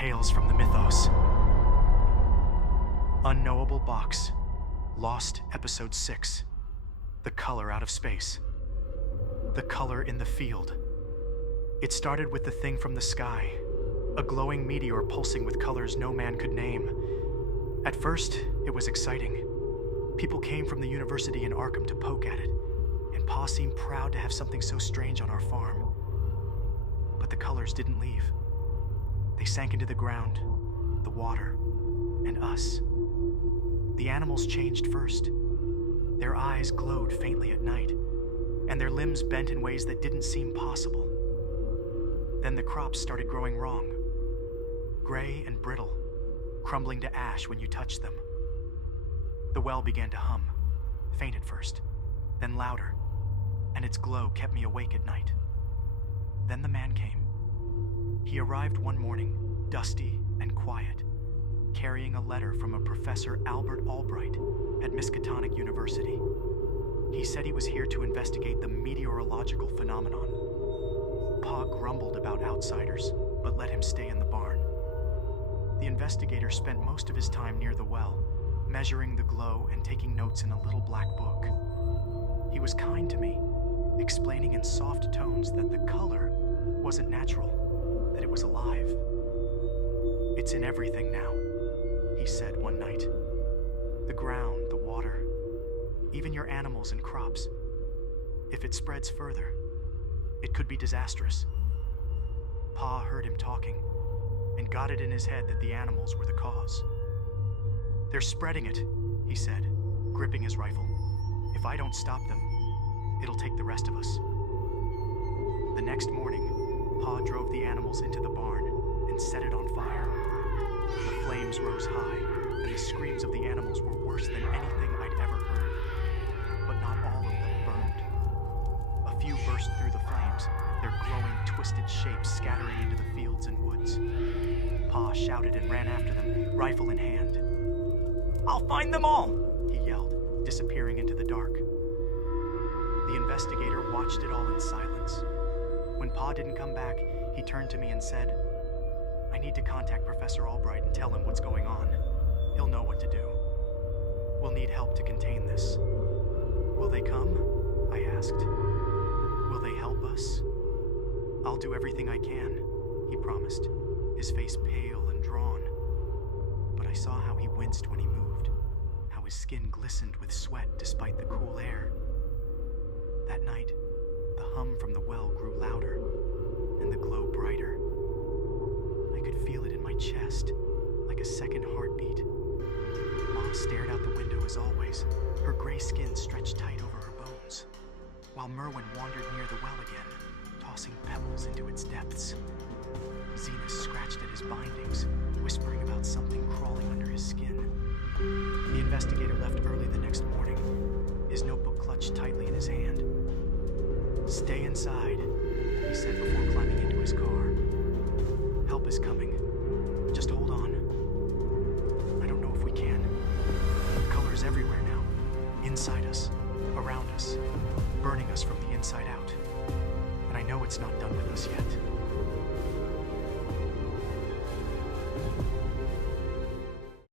Tales from the Mythos. Unknowable Box. Lost Episode 6. The Color Out of Space. The color in the field. It started with the thing from the sky, a glowing meteor pulsing with colors no man could name. At first, it was exciting. People came from the university in Arkham to poke at it, and Pa seemed proud to have something so strange on our farm. But the colors didn't leave. They sank into the ground, the water, and us. The animals changed first. Their eyes glowed faintly at night, and their limbs bent in ways that didn't seem possible. Then the crops started growing wrong, gray and brittle, crumbling to ash when you touched them. The well began to hum, faint at first, then louder, and its glow kept me awake at night. Then the man came. He arrived one morning, dusty and quiet, carrying a letter from a Professor Albright at Miskatonic University. He said he was here to investigate the meteorological phenomenon. Pa grumbled about outsiders, but let him stay in the barn. The investigator spent most of his time near the well, measuring the glow and taking notes in a little black book. He was kind to me, explaining in soft tones that the color wasn't natural, that it was alive. "It's in everything now," he said one night. "The ground, the water, even your animals and crops. If it spreads further, it could be disastrous." Pa heard him talking and got it in his head that the animals were the cause. "They're spreading it," he said, gripping his rifle. "If I don't stop them, it'll take the rest of us." The next morning, Pa drove the animals into the barn and set it on fire. The flames rose high, and the screams of the animals were worse than anything I'd ever heard. But not all of them burned. A few burst through the flames, their glowing, twisted shapes scattering into the fields and woods. Pa shouted and ran after them, rifle in hand. "I'll find them all!" he yelled, disappearing into the dark. The investigator watched it all in silence. When Pa didn't come back, he turned to me and said, "I need to contact Professor Albright and tell him what's going on. He'll know what to do. We'll need help to contain this." "Will they come?" I asked. "Will they help us?" "I'll do everything I can," he promised, his face pale and drawn. But I saw how he winced when he moved, how his skin glistened with sweat despite the cool air. That night, the hum from the well grew louder, and the glow brighter. I could feel it in my chest, like a second heartbeat. Ma stared out the window as always, her gray skin stretched tight over her bones, while Merwin wandered near the well again, tossing pebbles into its depths. Zenas scratched at his bindings, whispering about something crawling under his skin. The investigator left early the next morning, his notebook clutched tightly in his hand. "Stay inside," he said before climbing into his car. "Help is coming. Just hold on. I don't know if we can. Colors everywhere now. Inside us, around us, burning us from the inside out. And I know it's not done with us yet."